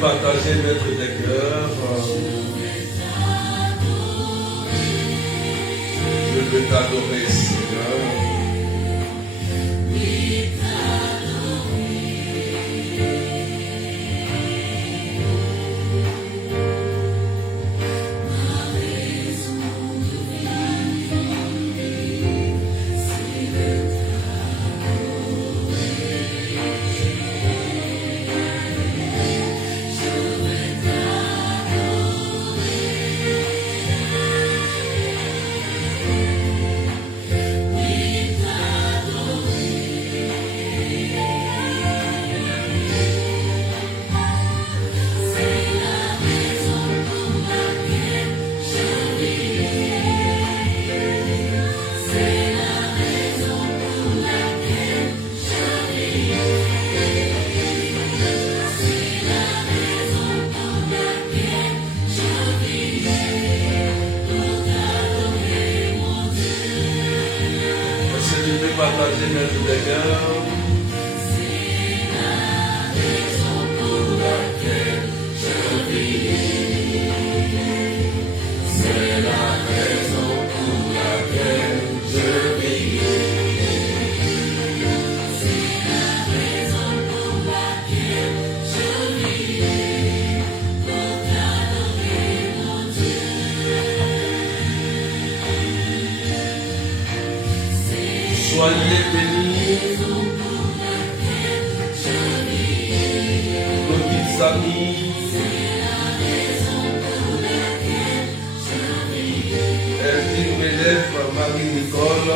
partager maître des cœurs. Je veux t'adorer, Seigneur. Partager maître des cœurs. Soyez bénis, nos petites amies, Erdine Medef, Marie-Nicole,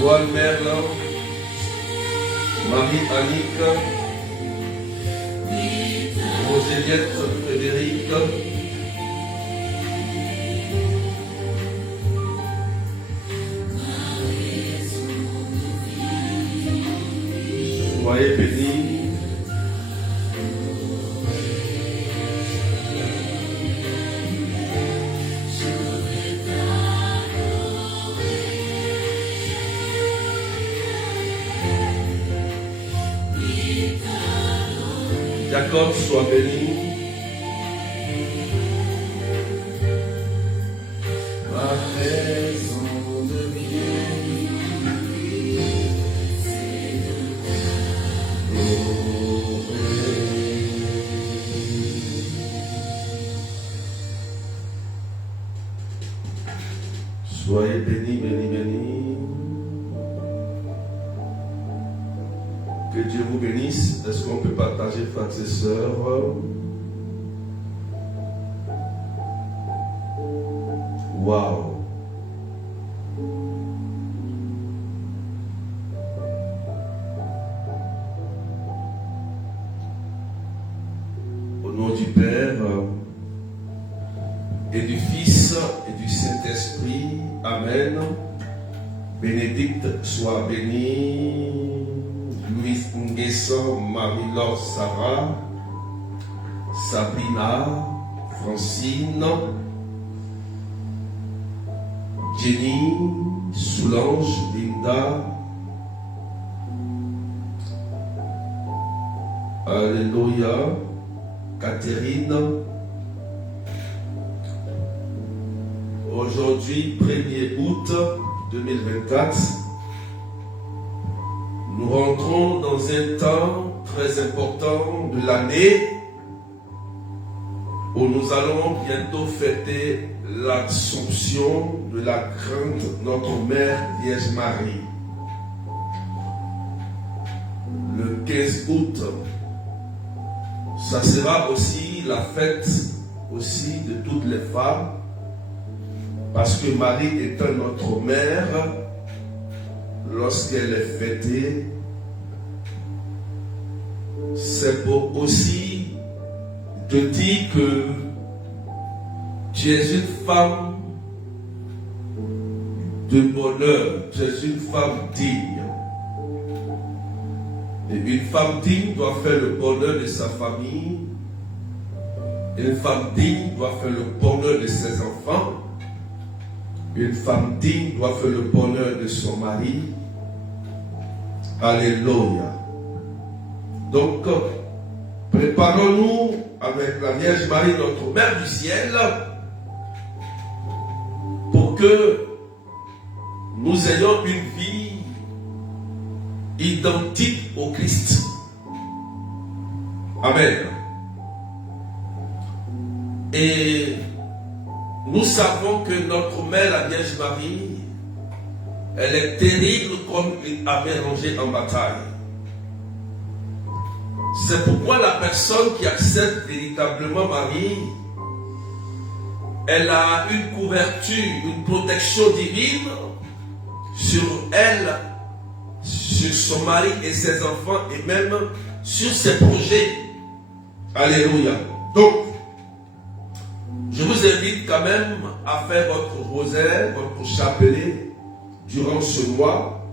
Juan Merlin, Marie-Annick, Roséliette Frédéric, soyez bénis. Jacob, sois béni. Ma raison de vivre, c'est de soyez bénis, bénis, bénis. Que Dieu vous bénisse. Est-ce qu'on peut partager, frères et sœurs? Waouh! Au nom du Père et du Fils et du Saint-Esprit, Amen. Bénédicte soit bénie. Louise Nguesson, Marie-Laure Sarah, Sabrina, Francine, Jenny, Soulange, Linda, Alléluia, Catherine. Aujourd'hui, 1er août 2024, nous rentrons dans un temps très important de l'année où nous allons bientôt fêter l'Assomption de la grande notre Mère Vierge Marie. Le 15 août, ça sera aussi la fête aussi de toutes les femmes, parce que Marie étant notre mère, lorsqu'elle est fêtée, c'est pour aussi te dire que tu es une femme de bonheur, tu es une femme digne. Et une femme digne doit faire le bonheur de sa famille, Une femme digne doit faire le bonheur de ses enfants. Une femme digne doit faire le bonheur de son mari. Alléluia. Donc, préparons-nous avec la Vierge Marie, notre Mère du ciel, pour que nous ayons une vie identique au Christ. Amen. Et nous savons que notre mère, la Vierge Marie, elle est terrible comme une armée rangée en bataille. C'est pourquoi la personne qui accepte véritablement Marie, elle a une couverture, une protection divine sur elle, sur son mari et ses enfants et même sur ses projets. Alléluia. Donc, je vous invite quand même à faire votre rosaire, votre chapelet durant ce mois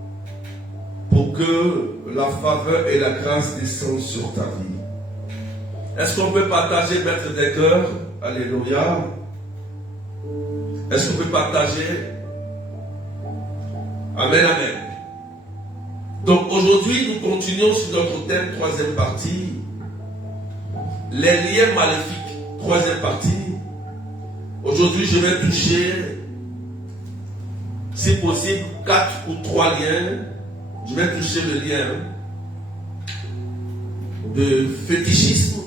pour que la faveur et la grâce descendent sur ta vie. Est-ce qu'on peut partager, maître des cœurs? Alléluia. Est-ce qu'on peut partager? Amen, amen. Donc aujourd'hui, nous continuons sur notre thème, troisième partie, les liens maléfiques, troisième partie. Aujourd'hui, je vais toucher, si possible, 4 ou 3 liens. Je vais toucher le lien de fétichisme.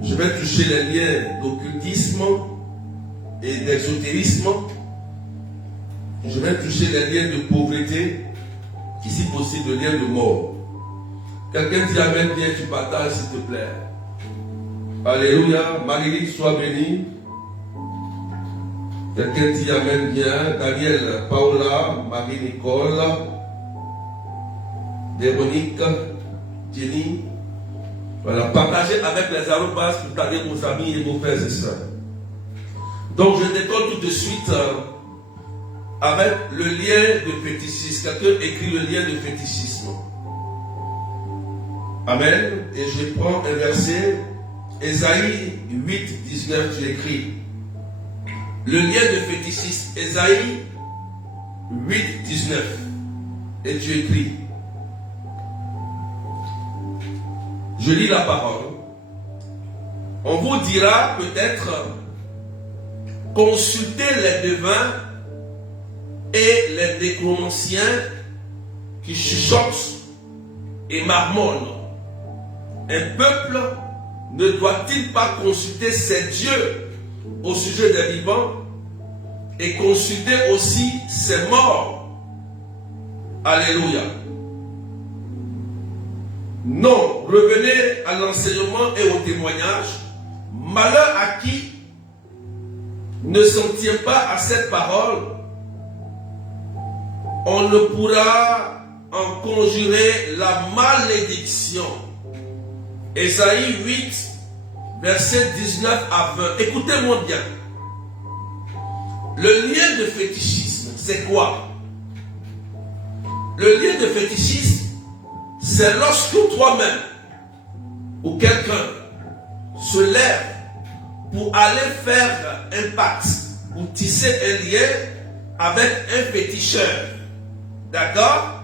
Je vais toucher les liens d'occultisme et d'exotérisme. Je vais toucher les liens de pauvreté, qui si possible, le lien de mort. Quelqu'un dit amen, viens, tu partages, s'il te plaît. Alléluia. Marie, sois bénie. Quelqu'un dit amen, bien. Daniel, Paola, Marie-Nicole, Véronique, Jenny. Voilà, partagez avec les arrobas pour taguer vos amis et vos frères et sœurs. Donc je décolle tout de suite avec le lien de fétichisme. Quelqu'un écrit le lien de fétichisme. Amen. Et je prends un verset, Ésaïe 8, 19, tu écris. Le lien de fétichisme, Ésaïe 8, 19. Et tu écris. Je lis la parole. On vous dira peut-être, consultez les devins et les nécromanciens qui chuchotent et marmonnent. Un peuple ne doit-il pas consulter ses dieux au sujet des vivants et consulter aussi ses morts? Alléluia. Non, revenez à l'enseignement et au témoignage. Malheur à qui ne s'en tient pas à cette parole. On ne pourra en conjurer la malédiction. Ésaïe 8, versets 19 à 20. Écoutez-moi bien. Le lien de fétichisme, c'est quoi? Le lien de fétichisme, c'est lorsque toi-même ou quelqu'un se lève pour aller faire un pacte ou tisser un lien avec un féticheur. D'accord?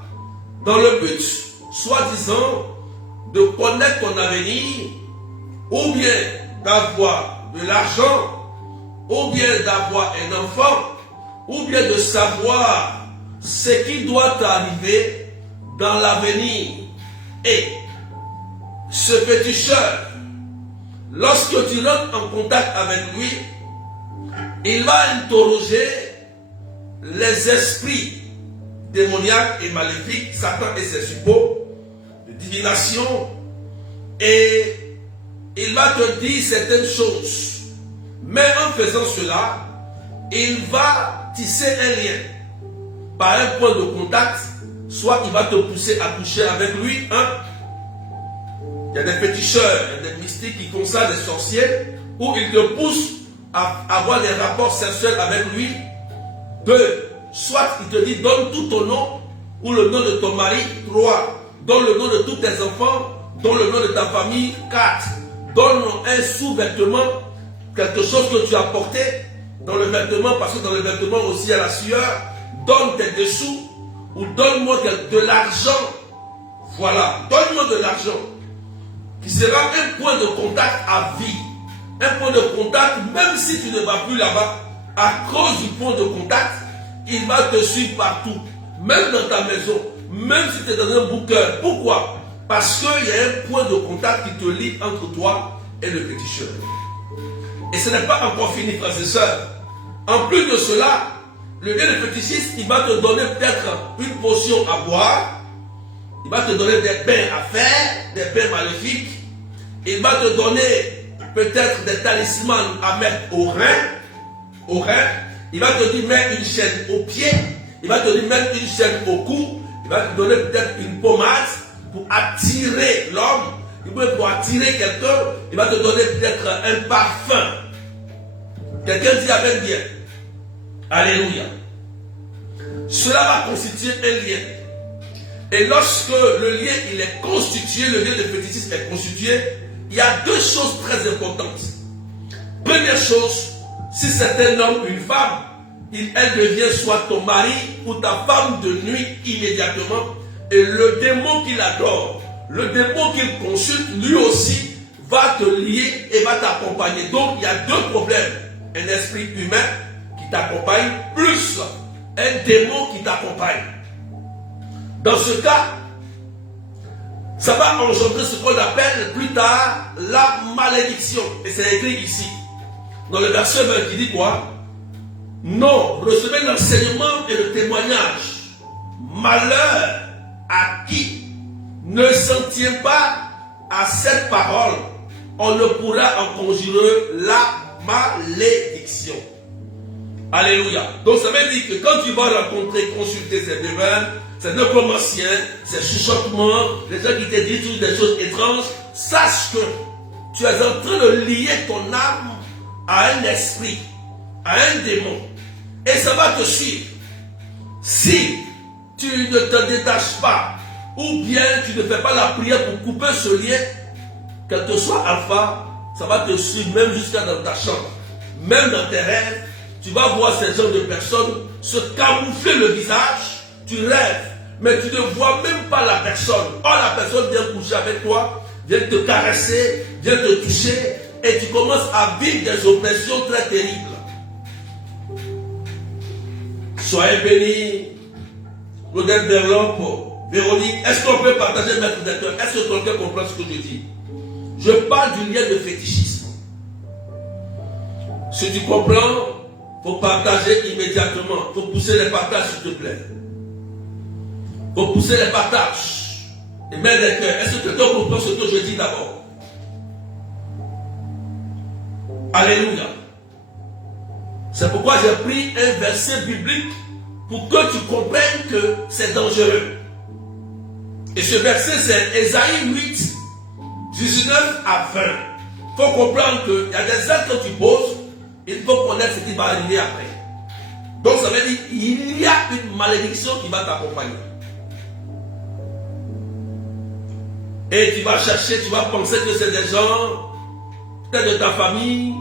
Dans le but, soi-disant, de connaître ton avenir, ou bien d'avoir de l'argent, ou bien d'avoir un enfant, ou bien de savoir ce qui doit t'arriver dans l'avenir. Et ce féticheur, lorsque tu rentres en contact avec lui, il va interroger les esprits démoniaques et maléfiques, Satan et ses suppôts, de divination, et il va te dire certaines choses. Mais en faisant cela, il va tisser un lien par un point de contact. Soit il va te pousser à coucher avec lui. Il y a des féticheurs, il y a des mystiques qui font ça, des sorciers, où ils te poussent à avoir des rapports sexuels avec lui. Deux, soit il te dit donne tout ton nom, ou le nom de ton mari. Trois, donne le nom de tous tes enfants, donne le nom de ta famille. Quatre, donne un sous-vêtement, quelque chose que tu as porté dans le vêtement, parce que dans le vêtement aussi il y a la sueur. Donne tes dessous, ou donne-moi de l'argent. Voilà, donne-moi de l'argent, qui sera un point de contact à vie. Un point de contact, même si tu ne vas plus là-bas, à cause du point de contact, il va te suivre partout, même dans ta maison, même si tu es dans un bouquin. Pourquoi? Parce qu'il y a un point de contact qui te lie entre toi et le féticheur. Et ce n'est pas encore fini, frères et sœurs. En plus de cela, le dieu de fétichiste, il va te donner peut-être une potion à boire, il va te donner des pains à faire, des pains maléfiques, il va te donner peut-être des talismans à mettre au rein, il va te dire mettre une chaîne au pied, il va te dire mettre une chaîne au cou, il va te donner peut-être une pommade pour attirer l'homme, pour attirer quelqu'un, il va te donner peut-être un parfum. Quelqu'un dit amen bien. Alléluia. Cela va constituer un lien. Et lorsque le lien il est constitué, le lien de fétichisme est constitué, il y a deux choses très importantes. Première chose, si c'est un homme ou une femme, elle devient soit ton mari ou ta femme de nuit immédiatement. Et le démon qu'il adore, le démon qu'il consulte, lui aussi va te lier et va t'accompagner. Donc il y a deux problèmes. Un esprit humain qui t'accompagne, plus un démon qui t'accompagne. Dans ce cas, ça va engendrer ce qu'on appelle plus tard la malédiction. Et c'est écrit ici, dans le verset 20 qui dit quoi? Non, recevez l'enseignement et le témoignage. Malheur à qui ne s'en tient pas à cette parole, on ne pourra en conjurer la malédiction. Alléluia. Donc ça veut dire que quand tu vas rencontrer, consulter ces devins, ces necromanciens, ces chuchotements, les gens qui te disent des choses étranges, sache que tu es en train de lier ton âme à un esprit, à un démon. Et ça va te suivre. Si tu ne te détaches pas, ou bien tu ne fais pas la prière pour couper ce lien, quel que soit alpha, ça va te suivre même jusqu'à dans ta chambre. Même dans tes rêves, tu vas voir ces genres de personnes se camoufler le visage, tu rêves, mais tu ne vois même pas la personne. Or la personne vient coucher avec toi, vient te caresser, vient te toucher, et tu commences à vivre des oppressions très terribles. Soyez bénis, Claudette Berlon, Véronique. Est-ce qu'on peut partager maître des cœurs? Est-ce que quelqu'un comprend ce que je dis? Je parle du lien de fétichisme. Si tu comprends, il faut partager immédiatement. Il faut pousser les partages, s'il te plaît. Il faut pousser les partages. Et mettre des cœurs. Est-ce que quelqu'un comprend ce que je dis d'abord? Alléluia. C'est pourquoi j'ai pris un verset biblique pour que tu comprennes que c'est dangereux. Et ce verset, c'est Ésaïe 8, 19 à 20. Il faut comprendre qu'il y a des actes que tu poses, il faut connaître ce qui va arriver après. Donc ça veut dire qu'il y a une malédiction qui va t'accompagner. Et tu vas chercher, tu vas penser que c'est des gens, peut-être de ta famille,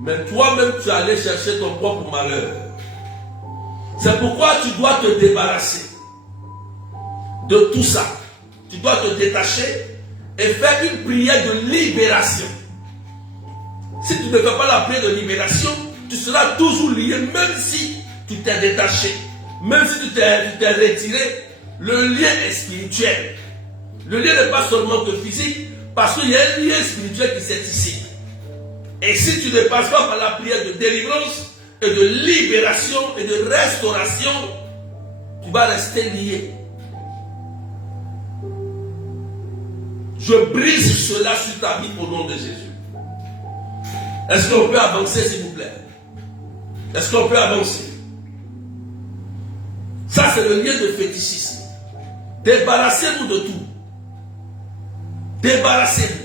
mais toi-même tu vas aller chercher ton propre malheur. C'est pourquoi tu dois te débarrasser de tout ça. Tu dois te détacher et faire une prière de libération. Si tu ne fais pas la prière de libération, tu seras toujours lié, même si tu t'es détaché, même si tu t'es retiré. Le lien est spirituel. Le lien n'est pas seulement que physique, parce qu'il y a un lien spirituel qui s'est ici. Et si tu ne passes pas par la prière de délivrance et de libération et de restauration, tu vas rester lié. Je brise cela sur ta vie au nom de Jésus. Est-ce qu'on peut avancer, s'il vous plaît? Est-ce qu'on peut avancer? Ça, c'est le lien de fétichisme. Débarrassez-vous de tout. Débarrassez-vous.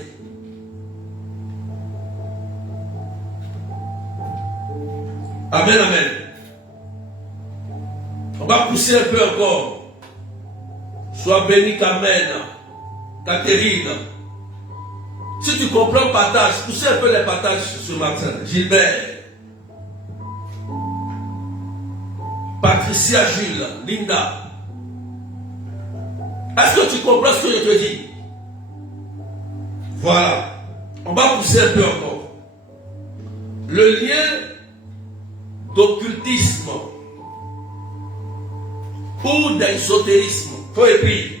Amen, amen. On va pousser un peu encore. Sois béni, Carmen, Catherine. Si tu comprends partage, poussez un peu les partages ce matin. Gilbert, Patricia, Jules, Linda. Est-ce que tu comprends ce que je te dis? Voilà. On va pousser un peu encore. Le lien d'occultisme ou d'ésotérisme. Il faut écrire.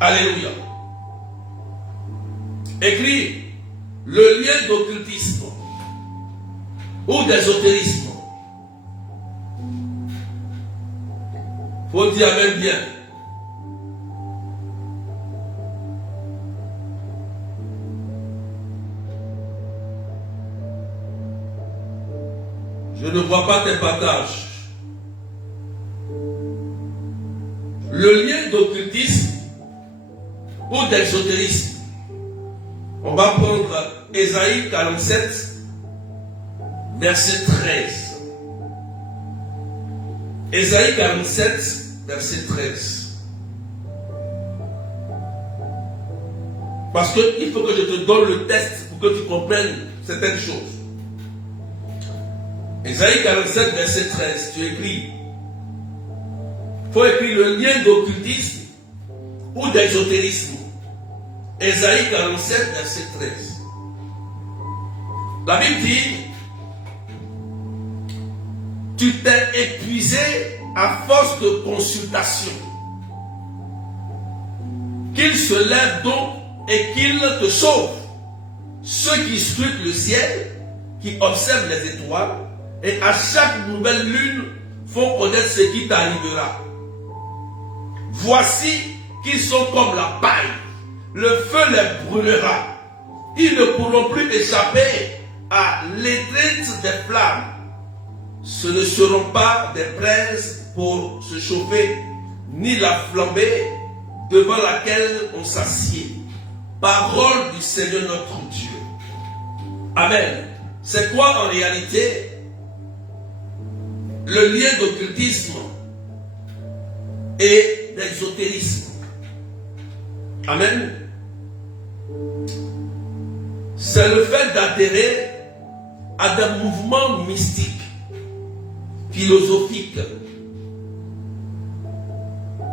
Alléluia. Écris le lien d'occultisme ou d'ésotérisme. Faut dire même bien. Je ne vois pas tes partages. Le lien d'occultisme ou d'exotérisme. On va prendre Ésaïe 47, verset 13. Ésaïe 47, verset 13. Parce qu'il faut que je te donne le texte pour que tu comprennes certaines choses. Ésaïe 47, verset 13, tu écris. Il faut écrire le lien d'occultisme ou d'exotérisme. Ésaïe 47, verset 13. La Bible dit, tu t'es épuisé à force de consultation. Qu'il se lève donc et qu'il te sauve. Ceux qui scrutent le ciel, qui observent les étoiles, et à chaque nouvelle lune font connaître ce qui t'arrivera. Voici qu'ils sont comme la paille. Le feu les brûlera. Ils ne pourront plus échapper à l'étreinte des flammes. Ce ne seront pas des braises pour se chauffer, ni la flambée devant laquelle on s'assied. Parole du Seigneur notre Dieu. Amen. C'est quoi en réalité le lien d'occultisme et d'exotérisme? Amen. C'est le fait d'adhérer à des mouvements mystiques, philosophiques,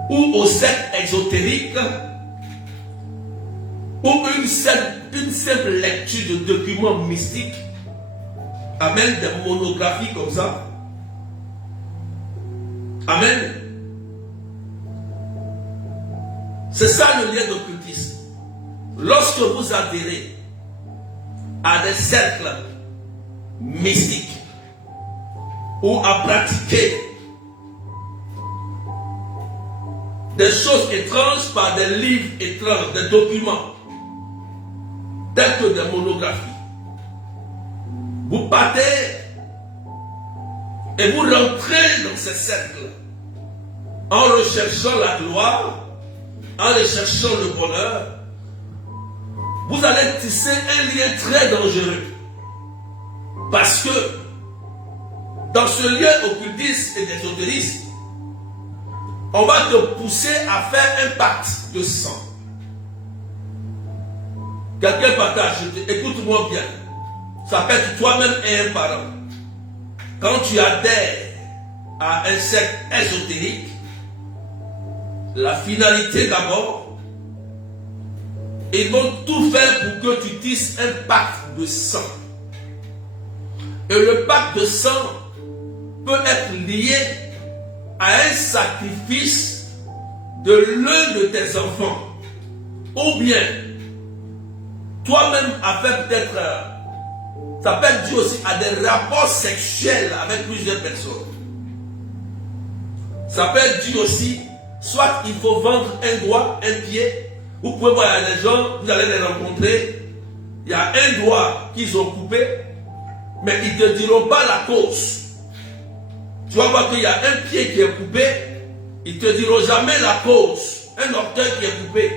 ou aux sectes exotériques, ou une simple lecture de documents mystiques. Amen. Des monographies comme ça. Amen. C'est ça le lien d'occultisme. Lorsque vous adhérez à des cercles mystiques ou à pratiquer des choses étranges par des livres étranges, des documents, tels que des monographies, vous partez et vous rentrez dans ces cercles en recherchant la gloire, en recherchant le bonheur. Vous allez tisser un lien très dangereux. Parce que dans ce lien occultiste et d'ésotérisme, on va te pousser à faire un pacte de sang. Quelqu'un partage, écoute-moi bien. Ça peut être toi-même et un parent. Quand tu adhères à un secte ésotérique, la finalité d'abord, ils vont tout faire pour que tu tisses un pacte de sang. Et le pacte de sang peut être lié à un sacrifice de l'un de tes enfants. Ou bien, toi-même à faire peut-être, ça peut être dû aussi à des rapports sexuels avec plusieurs personnes. Ça peut être dû aussi, soit il faut vendre un doigt, un pied. Vous pouvez voir, il y a des gens, vous allez les rencontrer, il y a un doigt qu'ils ont coupé, mais ils ne te diront pas la cause. Tu vas voir qu'il y a un pied qui est coupé, ils ne te diront jamais la cause. Un orteil qui est coupé.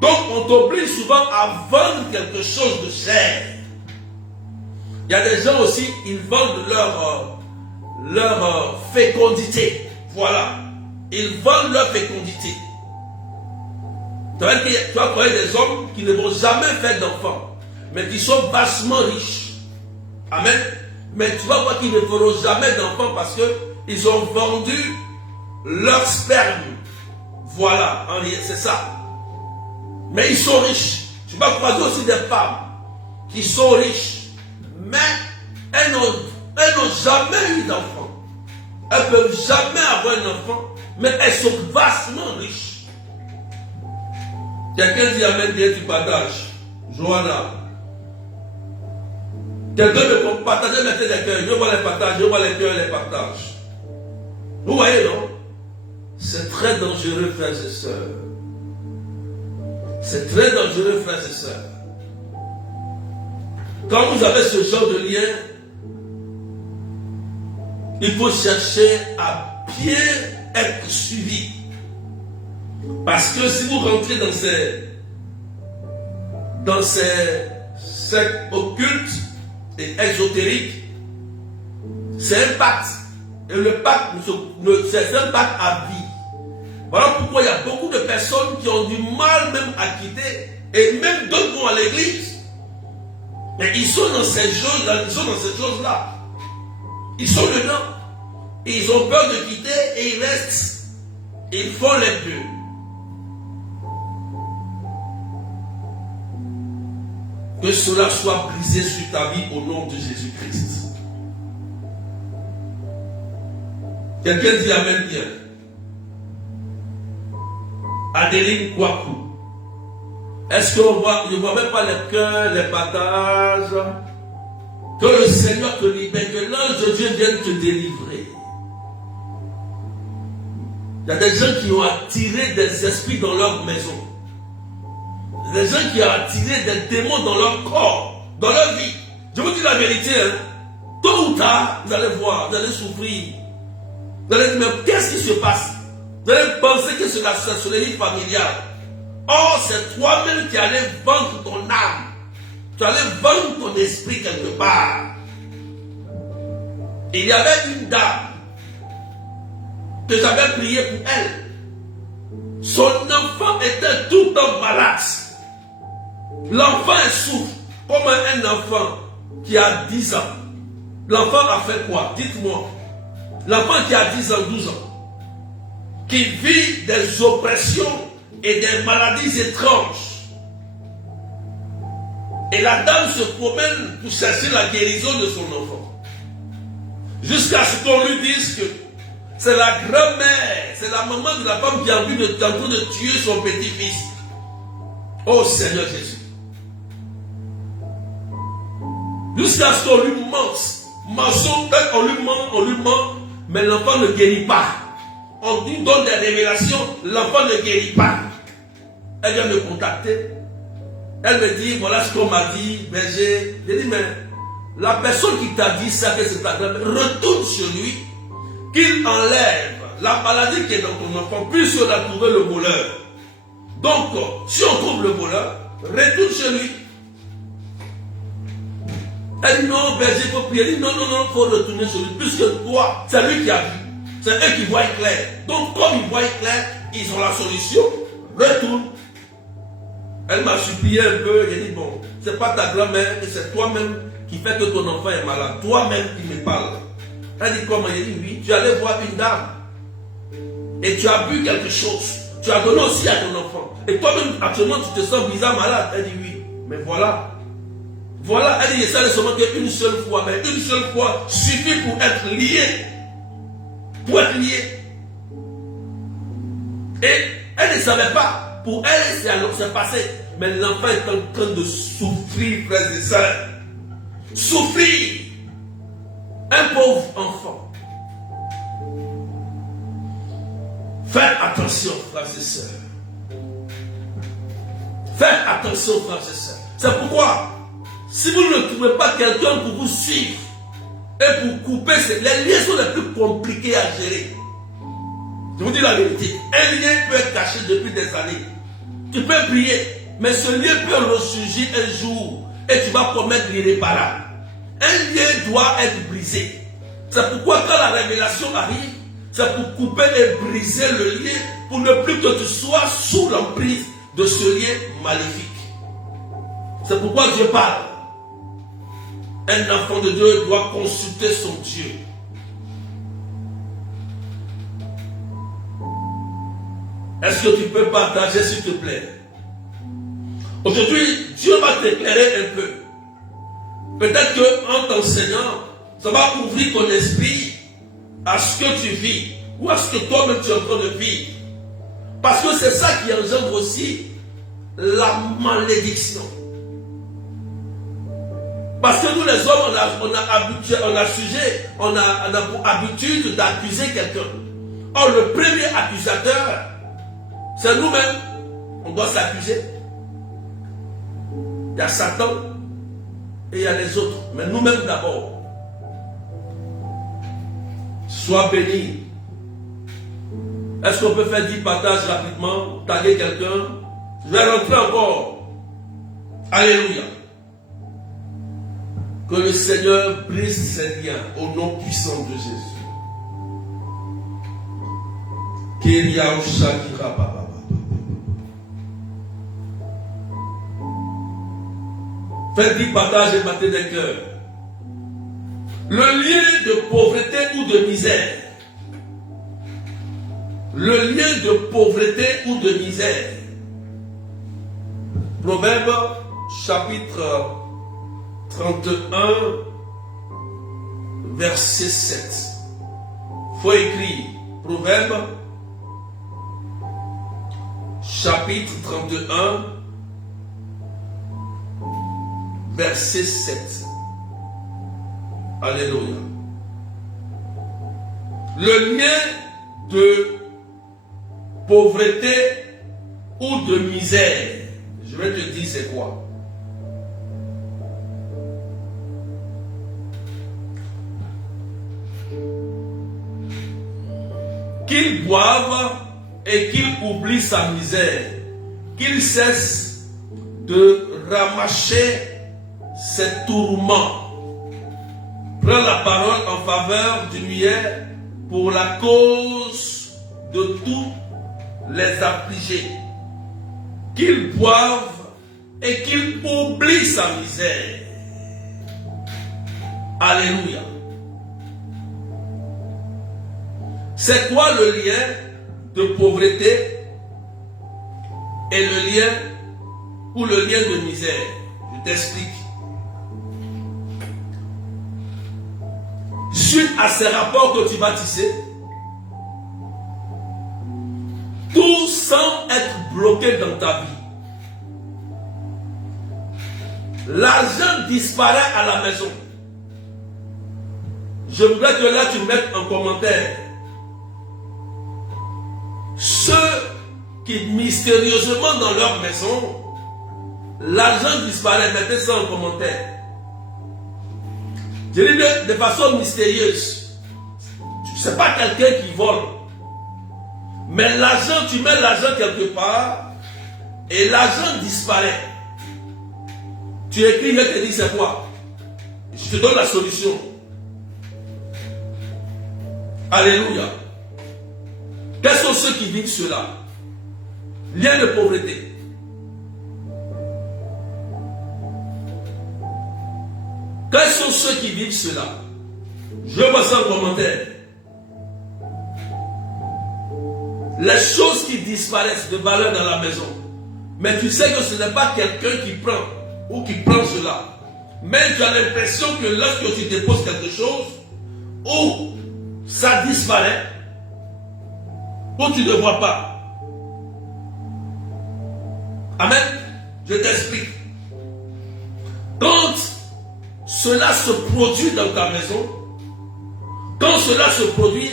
Donc on t'oblige souvent à vendre quelque chose de cher. Il y a des gens aussi, ils vendent leur fécondité. Voilà. Ils vendent leur fécondité. Tu vas trouver des hommes qui ne vont jamais faire d'enfants, mais qui sont vastement riches. Amen. Mais tu vas voir qu'ils ne feront jamais d'enfants parce qu'ils ont vendu leur sperme. Voilà, c'est ça. Mais ils sont riches. Tu vas croiser aussi des femmes qui sont riches, mais elles n'ont jamais eu d'enfant. Elles ne peuvent jamais avoir un enfant, mais elles sont vastement riches. Quelqu'un dit amen, tu partages. Johanna. Quelqu'un veut partager, mettez des cœurs. Je vois les partages, je vois les cœurs, les partages. Vous voyez, non? C'est très dangereux, frères et sœurs. C'est très dangereux, frères et sœurs. Quand vous avez ce genre de lien, il faut chercher à bien être suivi. Parce que si vous rentrez dans ces sectes occultes et ésotériques, c'est un pacte. Et le pacte, c'est un pacte à vie. Voilà pourquoi il y a beaucoup de personnes qui ont du mal même à quitter, et même d'autres vont à l'église. Mais ils sont dans ces choses-là, Ils sont dedans. Et ils ont peur de quitter et ils restent. Ils font les deux. Que cela soit brisé sur ta vie au nom de Jésus-Christ. Quelqu'un dit amen bien. Adeline Kouakou. Est-ce qu'on voit, je ne vois même pas les cœurs, les partages. Que le Seigneur te libère, que l'ange de Dieu vienne te délivrer. Il y a des gens qui ont attiré des esprits dans leur maison. Des gens qui ont attiré des démons dans leur corps, dans leur vie. Je vous dis la vérité, hein. Tôt ou tard, vous allez voir, vous allez souffrir. Vous allez dire, mais qu'est-ce qui se passe? Vous allez penser que c'est la sorcellerie familiale. Or, c'est toi-même qui allais vendre ton âme. Tu allais vendre ton esprit quelque part. Il y avait une dame que j'avais prié pour elle. Son enfant était tout le temps malade. L'enfant souffre comme un enfant qui a 10 ans. L'enfant a fait quoi? Dites-moi. L'enfant qui a 10 ans, 12 ans, qui vit des oppressions et des maladies étranges. Et la dame se promène pour chercher la guérison de son enfant. Jusqu'à ce qu'on lui dise que c'est la grand-mère, c'est la maman de la femme qui a envie en train de tuer son petit-fils. Oh Seigneur Jésus. Jusqu'à ce qu'on lui on lui ment, mais l'enfant ne guérit pas. On lui donne des révélations, l'enfant ne guérit pas. Elle vient me contacter. Elle me dit, voilà ce qu'on m'a dit, berger. J'ai dit, mais la personne qui t'a dit ça, que c'est ta grand-mère, retourne sur lui, qu'il enlève la maladie qui est dans ton enfant, puisqu'on a trouvé le voleur. Donc, si on trouve le voleur, retourne chez lui. Elle dit, non, berger, il faut prier. Elle dit, non, il faut retourner sur lui, puisque toi, c'est lui qui a vu. C'est eux qui voient clair. Donc, comme ils voient clair, ils ont la solution. Retourne. Elle m'a supplié un peu. J'ai dit, bon, c'est pas ta grand-mère, c'est toi-même qui fait que ton enfant est malade. Toi-même qui me parle. Elle dit, comment? J'ai dit, oui, tu allais voir une dame. Et tu as bu quelque chose. Tu as donné aussi à ton enfant. Et toi-même, actuellement, tu te sens bizarre malade. Elle dit, oui. Mais voilà. Voilà, elle dit, ça n'est seulement qu'une seule fois. Mais une seule fois suffit pour être lié. Pour être lié. Et elle ne savait pas. Pour elle, c'est passé. Mais l'enfant est en train de souffrir, frères et sœurs. Souffrir. Un pauvre enfant. Faites attention, frères et sœurs. Faites attention, frères et sœurs. C'est pourquoi, si vous ne trouvez pas quelqu'un pour vous suivre et pour couper, les liens sont les plus compliqués à gérer. Je vous dis la vérité. Un lien peut être caché depuis des années. Tu peux prier, mais ce lien peut ressurgir un jour et tu vas commettre l'irréparable. Un lien doit être brisé. C'est pourquoi quand la révélation arrive, c'est pour couper et briser le lien pour ne plus que tu sois sous l'emprise de ce lien maléfique. C'est pourquoi Dieu parle. Un enfant de Dieu doit consulter son Dieu. Est-ce que tu peux partager, s'il te plaît? Aujourd'hui, Dieu va t'éclairer un peu. Peut-être qu'en t'enseignant, ça va ouvrir ton esprit à ce que tu vis ou à ce que toi-même tu es en train de vivre. Parce que c'est ça qui engendre aussi la malédiction. Parce que nous les hommes, on a pour habitude d'accuser quelqu'un. Or, le premier accusateur, c'est nous-mêmes. On doit s'accuser. Il y a Satan et il y a les autres. Mais nous-mêmes d'abord. Sois béni. Est-ce qu'on peut faire 10 partages rapidement? Taguer quelqu'un? Je vais rentrer encore. Alléluia. Que le Seigneur brise ses liens au nom puissant de Jésus. Faites 10 partages et battez des cœurs. Le lien de pauvreté ou de misère. Le lien de pauvreté ou de misère. Proverbe chapitre 31, verset 7. Il faut écrire Proverbe chapitre 31, verset 7. Alléluia. Le lien de pauvreté ou de misère, je vais te dire c'est quoi. Qu'il boive et qu'il oublie sa misère, qu'il cesse de ramasser ses tourments. Prends la parole en faveur du niais pour la cause de tous les affligés. Qu'il boive et qu'il oublie sa misère. Alléluia. C'est quoi le lien de pauvreté et le lien ou le lien de misère? Je t'explique. Suite à ces rapports que tu vas tisser, tout semble être bloqué dans ta vie. L'argent disparaît à la maison. Je voudrais que là tu mettes en commentaire ceux qui mystérieusement dans leur maison, l'argent disparaît. Mettez ça en commentaire. Je dis bien de façon mystérieuse. Ce n'est pas quelqu'un qui vole. Mais l'argent, tu mets l'argent quelque part et l'argent disparaît. Tu écris, je te dis c'est quoi? Je te donne la solution. Alléluia. Quels sont ceux qui vivent cela? Lien de pauvreté. Quels sont ceux qui vivent cela? Je vois ça en commentaire. Les choses qui disparaissent de valeur dans la maison. Mais tu sais que ce n'est pas quelqu'un qui prend ou qui prend cela. Mais tu as l'impression que lorsque tu déposes quelque chose, ou ça disparaît, ou tu ne vois pas. Amen. Je t'explique. Quand cela se produit dans ta maison, quand cela se produit,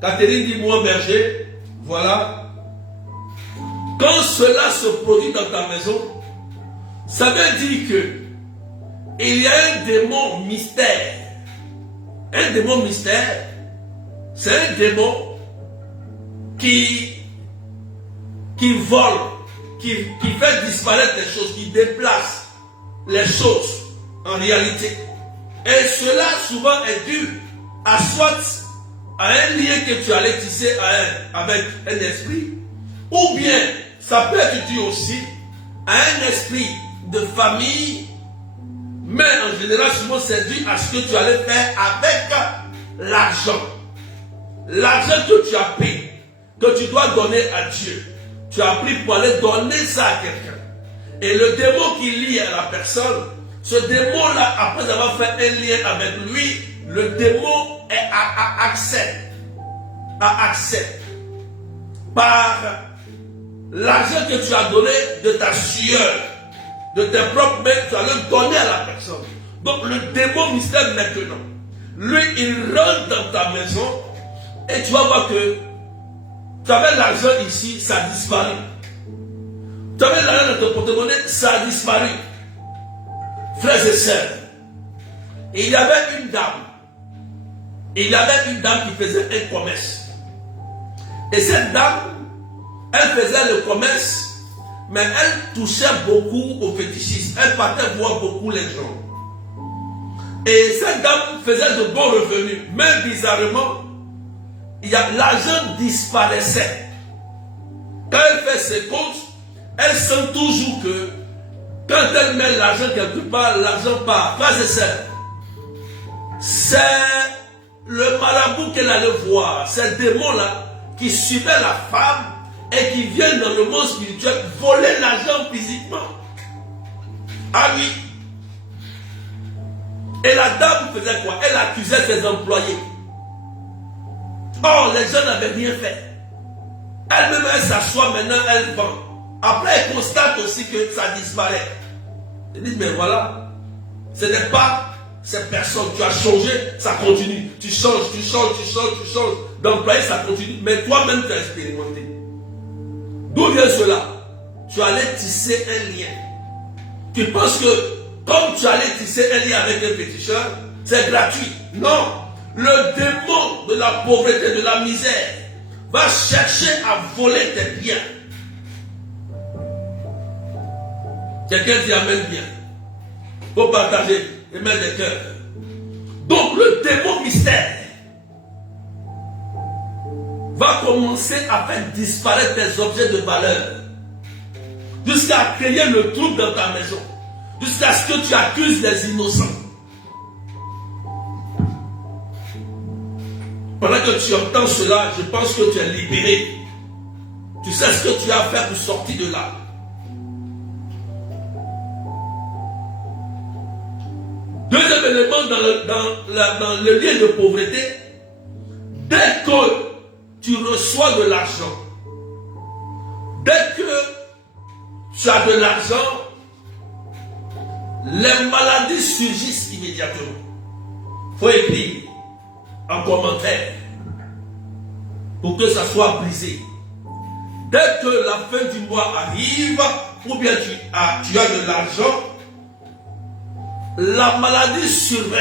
Catherine dit moi berger, voilà. Quand cela se produit dans ta maison, ça veut dire que il y a un démon mystère. Un démon mystère, c'est un démon qui vole, qui fait disparaître les choses, qui déplace les choses en réalité. Et cela souvent est dû à soit à un lien que tu allais tisser avec un esprit, ou bien ça peut être dû aussi à un esprit de famille, mais en général, souvent c'est dû à ce que tu allais faire avec l'argent. L'argent que tu as pris, que tu dois donner à Dieu, tu as pris pour aller donner ça à quelqu'un. Et le démon qui lie à la personne, ce démon-là, après avoir fait un lien avec lui, le démon accepte par l'argent que tu as donné de ta sueur, de tes propres mains, tu as le donné à la personne. Donc le démon mystère maintenant, lui, il rentre dans ta maison et tu vas voir que tu avais l'argent ici, ça a disparu. Tu avais l'argent dans ton porte-monnaie, ça a disparu. Frères et sœurs, il y avait une dame. Il y avait une dame qui faisait un commerce. Et cette dame, elle faisait le commerce, mais elle touchait beaucoup aux fétichistes. Elle partait voir beaucoup les gens. Et cette dame faisait de bons revenus. Mais bizarrement, l'argent disparaissait. Quand elle fait ses comptes, elle sent toujours que quand elle met l'argent quelque part, l'argent part. Frères et sœurs, c'est le marabout qu'elle allait voir, c'est le démon-là qui suivait la femme et qui vient dans le monde spirituel voler l'argent physiquement. Ah oui. Et la dame faisait quoi? Elle accusait ses employés. Or, les gens n'avaient rien fait. Elle-même, elle s'assoit, maintenant elle vend. Après, elle constate aussi que ça disparaît. Elle dit, mais voilà, ce n'est pas cette personne, tu as changé, ça continue. Tu changes. D'employé, ça continue. Mais toi-même, tu as expérimenté. D'où vient cela? Tu allais tisser un lien. Tu penses que, comme tu allais tisser un lien avec un féticheur, c'est gratuit. Non. Le démon de la pauvreté, de la misère, va chercher à voler tes biens. Quelqu'un dit amène bien. Pour partager et mettre des cœurs. Donc le démon mystère va commencer à faire disparaître tes objets de valeur. Jusqu'à créer le trouble dans ta maison. Jusqu'à ce que tu accuses les innocents. Pendant que tu entends cela, je pense que tu es libéré. Tu sais ce que tu as à faire pour sortir de là. Deuxième élément dans le lien de pauvreté, dès que tu reçois de l'argent, dès que tu as de l'argent, les maladies surgissent immédiatement. Il faut écrire en commentaire pour que ça soit brisé. Dès que la fin du mois arrive, ou bien tu as de l'argent, la maladie survient.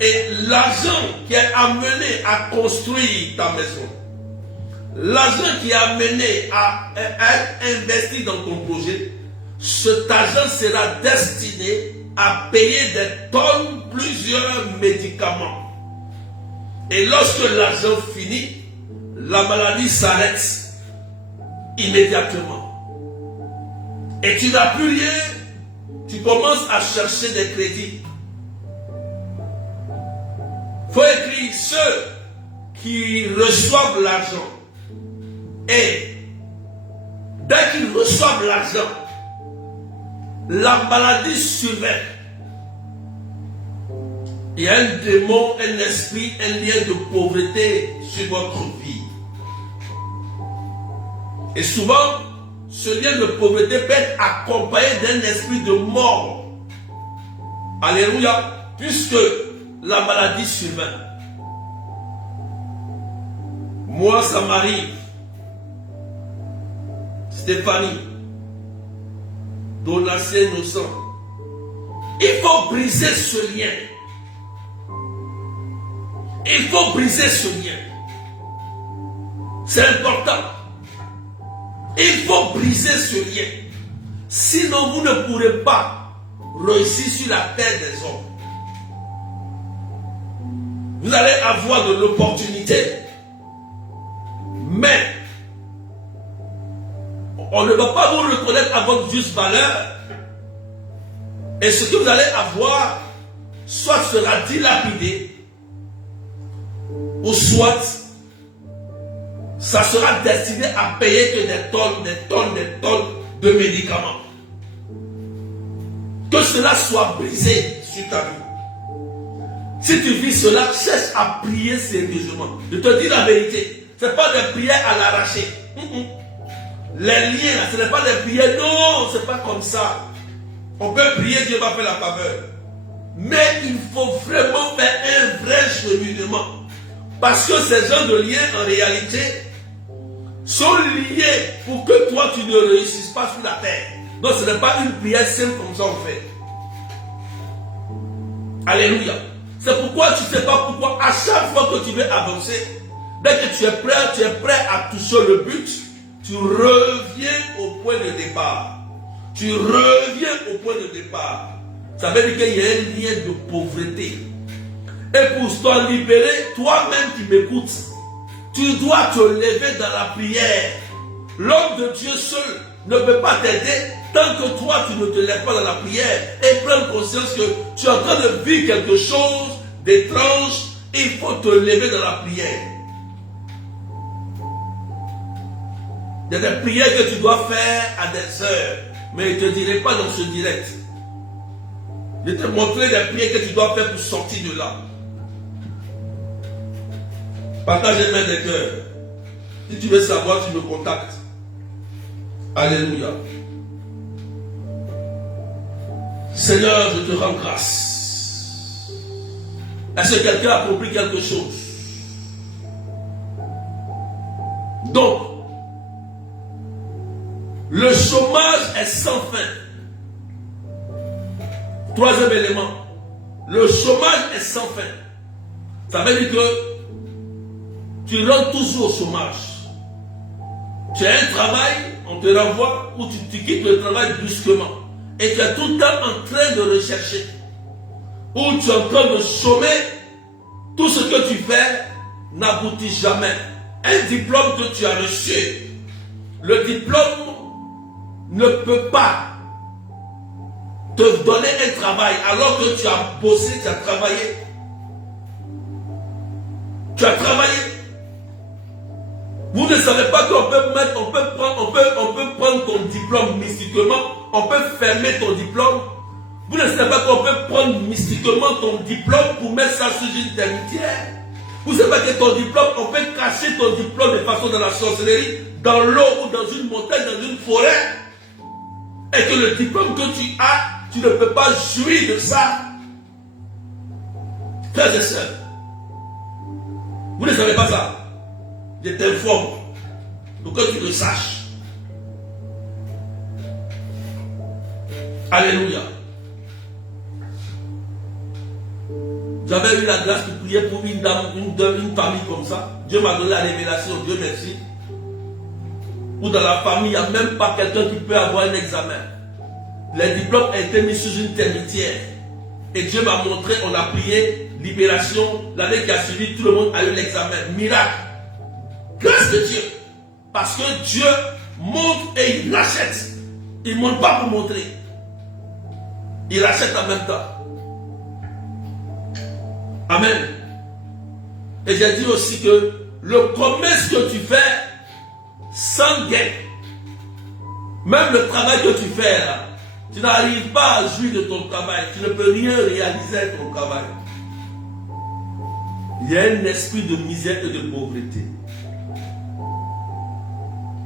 Et l'argent qui est amené à construire ta maison, l'argent qui est amené à être investi dans ton projet, cet argent sera destiné à payer des tonnes, plusieurs médicaments. Et lorsque l'argent finit, la maladie s'arrête immédiatement. Et tu n'as plus rien, tu commences à chercher des crédits. Il faut écrire ceux qui reçoivent l'argent. Et dès qu'ils reçoivent l'argent, la maladie survient. Il y a un démon, un esprit, un lien de pauvreté sur votre vie. Et souvent, ce lien de pauvreté peut être accompagné d'un esprit de mort. Alléluia. Puisque la maladie survient. Moi, ça m'arrive. Stéphanie, Donatien innocent. Il faut briser ce lien. Il faut briser ce lien. C'est important. Il faut briser ce lien. Sinon, vous ne pourrez pas réussir sur la terre des hommes. Vous allez avoir de l'opportunité. Mais, On ne va pas vous reconnaître à votre juste valeur. Et ce que vous allez avoir, soit sera dilapidé, ou soit ça sera destiné à payer que des tonnes de médicaments. Que cela soit brisé sur ta vie. Si tu vis cela, cherche à prier sérieusement. Je te dis la vérité. Ce n'est pas des prières à l'arracher. Les liens, ce n'est pas des prières. Non, ce n'est pas comme ça. On peut prier, Dieu va faire la faveur. Mais il faut vraiment faire un vrai cheminement. Parce que ces gens de liens, en réalité, sont liés pour que toi, tu ne réussisses pas sur la terre. Donc, ce n'est pas une prière simple comme ça on fait. Alléluia. C'est pourquoi tu ne sais pas pourquoi, à chaque fois que tu veux avancer, dès que tu es prêt à toucher le but, tu reviens au point de départ. Tu reviens au point de départ. Ça veut dire qu'il y a un lien de pauvreté. Et pour t'en libérer, toi-même qui m'écoutes, tu dois te lever dans la prière. L'homme de Dieu seul ne peut pas t'aider tant que toi tu ne te lèves pas dans la prière et prends conscience que tu es en train de vivre quelque chose d'étrange. Il faut te lever dans la prière. Il y a des prières que tu dois faire à des heures, mais je ne te dirai pas dans ce direct. Je vais te montrer des prières que tu dois faire pour sortir de là. Partage les mains des cœurs. Si tu veux savoir, tu me contactes. Alléluia. Seigneur, je te rends grâce. Est-ce que quelqu'un a compris quelque chose? Donc, le chômage est sans fin. Troisième élément, le chômage est sans fin. Ça veut dire que tu rentres toujours au chômage. Tu as un travail, on te renvoie, ou tu quittes le travail brusquement. Et tu es tout le temps en train de rechercher. Ou tu es en train de chômer. Tout ce que tu fais n'aboutit jamais. Un diplôme que tu as reçu, le diplôme ne peut pas te donner un travail alors que tu as bossé, tu as travaillé. Tu as travaillé. Vous ne savez pas qu'on peut prendre ton diplôme mystiquement, on peut fermer ton diplôme. Vous ne savez pas qu'on peut prendre mystiquement ton diplôme pour mettre ça sur une termitière. Vous ne savez pas que ton diplôme, on peut cacher ton diplôme de façon dans la sorcellerie, dans l'eau ou dans une montagne, dans une forêt. Et que le diplôme que tu as, tu ne peux pas jouir de ça. Frères et sœurs, vous ne savez pas ça. Je t'informe pour que tu le saches. Alléluia. J'avais eu la grâce de prier pour une dame, une famille comme ça. Dieu m'a donné la révélation, Dieu merci. Ou dans la famille, il n'y a même pas quelqu'un qui peut avoir un examen. Les diplômes ont été mis sous une termitière. Et Dieu m'a montré, on a prié, libération. L'année qui a suivi, tout le monde a eu l'examen. Miracle. Grâce de Dieu. Parce que Dieu montre et il rachète. Il ne montre pas pour montrer. Il rachète en même temps. Amen. Et j'ai dit aussi que le commerce que tu fais sans gain, même le travail que tu fais là, tu n'arrives pas à jouir de ton travail, tu ne peux rien réaliser avec ton travail. Il y a un esprit de misère et de pauvreté.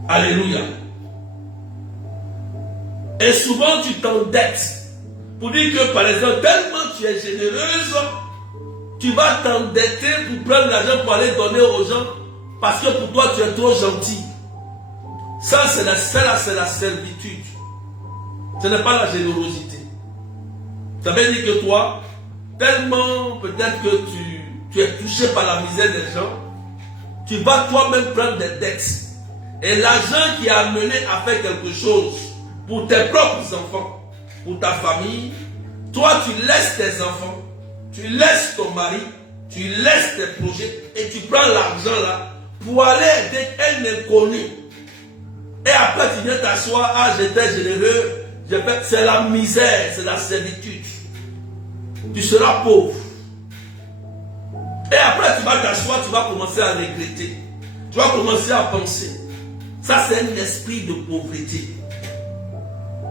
Alléluia. Et souvent tu t'endettes pour dire que par exemple, tellement tu es généreuse, tu vas t'endetter pour prendre l'argent pour aller donner aux gens parce que pour toi tu es trop gentil. Ça c'est la servitude. Ce n'est pas la générosité. Ça veut dire que toi, tellement peut-être que tu es touché par la misère des gens, tu vas toi-même prendre des dettes. Et l'argent qui a amené à faire quelque chose pour tes propres enfants, pour ta famille, toi tu laisses tes enfants, tu laisses ton mari, tu laisses tes projets et tu prends l'argent là pour aller aider un inconnu. Et après, tu viens t'asseoir, ah, j'étais généreux, c'est la misère, c'est la servitude. Tu seras pauvre. Et après, tu vas t'asseoir, tu vas commencer à regretter. Tu vas commencer à penser. Ça, c'est un esprit de pauvreté.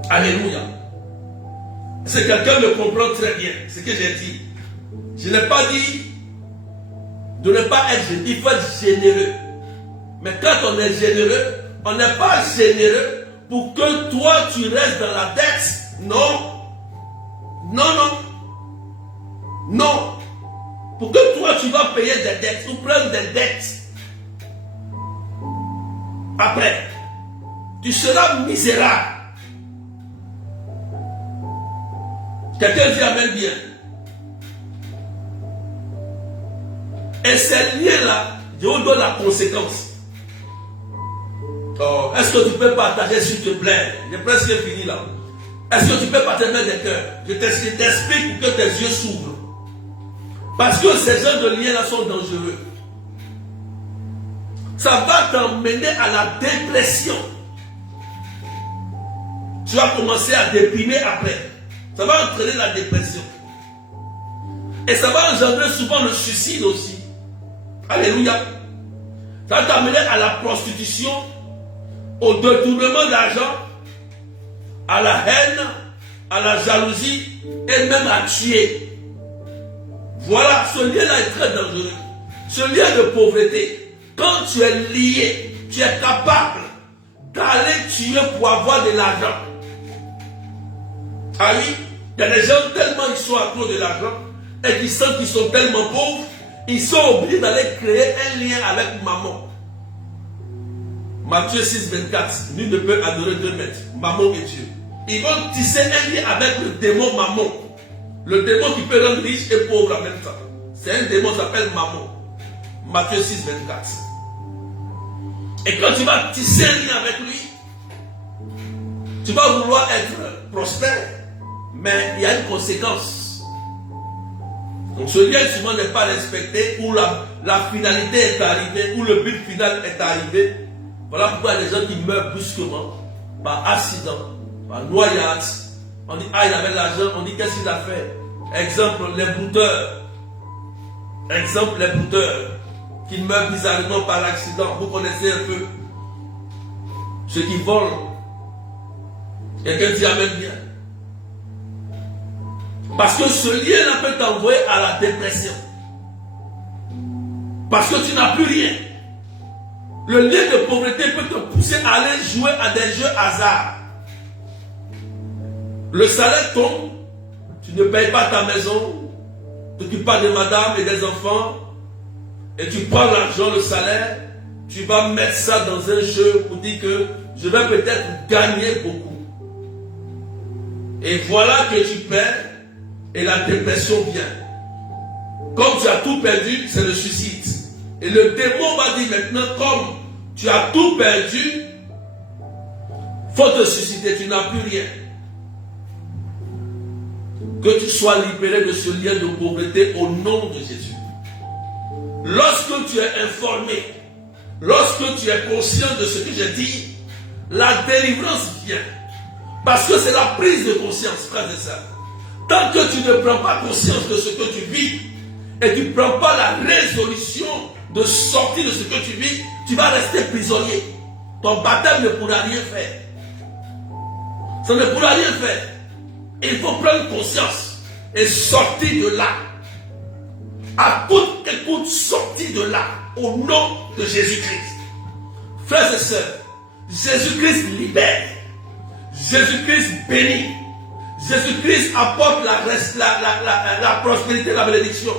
Alléluia. C'est quelqu'un me comprend très bien ce que j'ai dit. Je n'ai pas dit de ne pas être généreux. Il faut être généreux. Mais quand on est généreux, on n'est pas généreux pour que toi tu restes dans la dette. Non. Non, non. Non. Pour que toi tu vas payer des dettes ou prendre des dettes. Après, tu seras misérable. Quelqu'un dit amen bien. Et ces liens-là, je vous donne la conséquence. Oh, est-ce que tu peux partager, s'il te plaît? J'ai presque fini là. Est-ce que tu peux partager des cœurs? Je t'explique pour que tes yeux s'ouvrent. Parce que ces genres de liens-là sont dangereux. Ça va t'emmener à la dépression. Tu vas commencer à déprimer après. Ça va entraîner la dépression. Et ça va engendrer souvent le suicide aussi. Alléluia. Ça va t'amener à la prostitution, au détournement d'argent, à la haine, à la jalousie et même à tuer. Voilà, ce lien-là est très dangereux. Ce lien de pauvreté, quand tu es lié, tu es capable d'aller tuer pour avoir de l'argent. Ah oui, il y a des gens tellement ils sont à cause de l'argent et qui sentent qu'ils sont tellement pauvres, ils sont obligés d'aller créer un lien avec maman. Matthieu 6, 24, nul ne peut adorer deux maîtres, maman et Dieu. Ils vont tisser un lien avec le démon maman. Le démon qui peut rendre riche et pauvre en même temps. C'est un démon qui s'appelle maman. Matthieu 6, 24. Et quand tu vas tisser un lien avec lui, tu vas vouloir être prospère, mais il y a une conséquence. Donc ce lien souvent n'est pas respecté, ou la finalité est arrivée, ou le but final est arrivé. Voilà pourquoi il y a des gens qui meurent brusquement, par accident, par noyade. On dit, ah, il avait l'argent, on dit, qu'est-ce qu'il a fait? Exemple, les brouteurs. Exemple, les brouteurs qui meurent bizarrement par accident. Vous connaissez un peu ceux qui volent. Quelqu'un dit amen bien. Parce que ce lien-là peut t'envoyer à la dépression. Parce que tu n'as plus rien. Le lien de pauvreté peut te pousser à aller jouer à des jeux hasard. Le salaire tombe, tu ne payes pas ta maison, tu t'occupes pas de madame et des enfants, et tu prends l'argent, le salaire, tu vas mettre ça dans un jeu pour dire que je vais peut-être gagner beaucoup. Et voilà que tu perds et la dépression vient. Comme tu as tout perdu, c'est le suicide. Et le démon va dire maintenant, comme tu as tout perdu, faut te suicider, tu n'as plus rien. Que tu sois libéré de ce lien de pauvreté au nom de Jésus. Lorsque tu es informé, lorsque tu es conscient de ce que j'ai dit, la délivrance vient. Parce que c'est la prise de conscience, frères et sœurs. Tant que tu ne prends pas conscience de ce que tu vis, et tu ne prends pas la résolution de sortir de ce que tu vis, tu vas rester prisonnier. Ton baptême ne pourra rien faire. Ça ne pourra rien faire. Il faut prendre conscience et sortir de là. À coûte que coûte, sortir de là. Au nom de Jésus-Christ. Frères et sœurs, Jésus-Christ libère. Jésus-Christ bénit. Jésus-Christ apporte la prospérité, la bénédiction.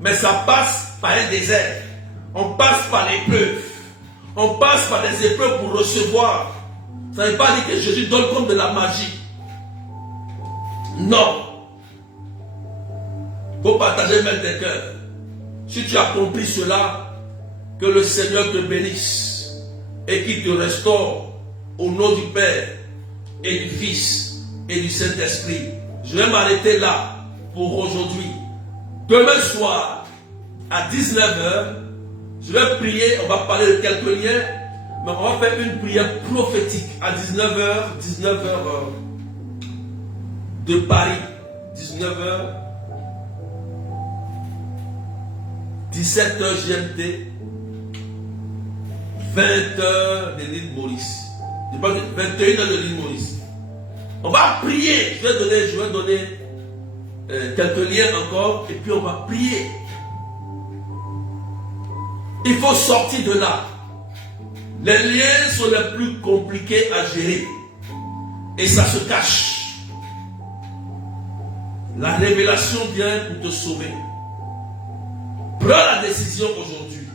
Mais ça passe par un désert. On passe par l'épreuve. On passe par des épreuves pour recevoir. Ça ne veut pas dire que Jésus donne comme de la magie. Non. Il faut partager même tes cœurs. Si tu as compris cela, que le Seigneur te bénisse et qu'il te restaure au nom du Père et du Fils et du Saint-Esprit. Je vais m'arrêter là pour aujourd'hui. Demain soir, à 19h, je vais prier, on va parler de quelques liens. Mais on va faire une prière prophétique à 19h de Paris. 19h, 17h GMT, 20h de l'île Maurice. Je pense que 21h de l'île Maurice. On va prier. Je vais donner quelques liens encore et puis on va prier. Il faut sortir de là. Les liens sont les plus compliqués à gérer et ça se cache. La révélation vient pour te sauver. Prends la décision aujourd'hui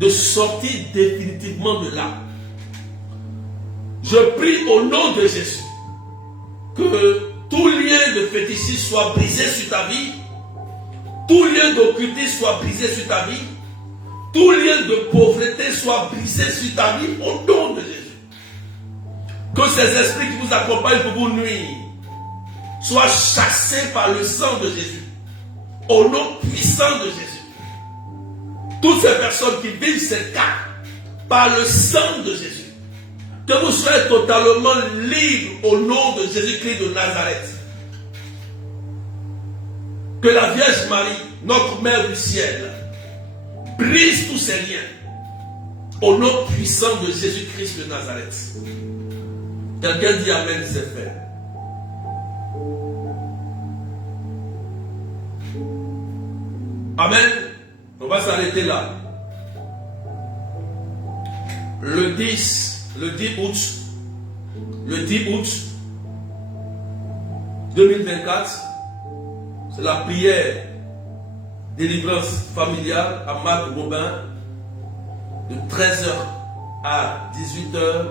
de sortir définitivement de là. Je prie au nom de Jésus que tout lien de fétichisme soit brisé sur ta vie, tout lien d'occultisme soit brisé sur ta vie, tout lien de pauvreté soit brisé sur ta vie au nom de Jésus. Que ces esprits qui vous accompagnent pour vous nuire soient chassés par le sang de Jésus, au nom puissant de Jésus. Toutes ces personnes qui vivent ces cas par le sang de Jésus, que vous soyez totalement libres au nom de Jésus-Christ de Nazareth. Que la Vierge Marie, notre Mère du ciel, brise tous ces liens au nom puissant de Jésus-Christ de Nazareth. Quelqu'un dit Amen, c'est fait. Amen. On va s'arrêter là. Le 10 août 2024, c'est la prière délivrance familiale à Marc Robin de 13h à 18h.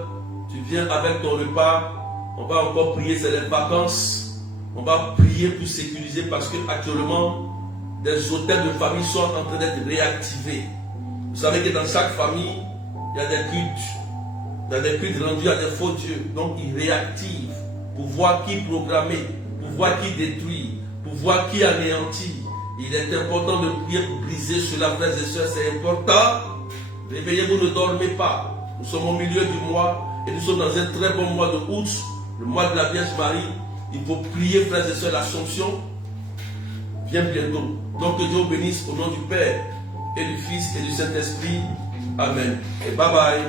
Tu viens avec ton repas. On va encore prier, c'est les vacances. On va prier pour sécuriser parce que actuellement des hôtels de famille sont en train d'être réactivés. Vous savez que dans chaque famille, il y a des cultes. Il y a des cultes rendus à des faux dieux. Donc ils réactivent pour voir qui programmer, pour voir qui détruire, pour voir qui anéantir. Il est important de prier pour briser cela, frères et sœurs. C'est important. Réveillez-vous, ne dormez pas. Nous sommes au milieu du mois et nous sommes dans un très bon mois de août, le mois de la Vierge Marie. Il faut prier, frères et sœurs, l'Assomption vient bientôt. Donc que Dieu vous bénisse au nom du Père et du Fils et du Saint-Esprit. Amen. Et bye bye.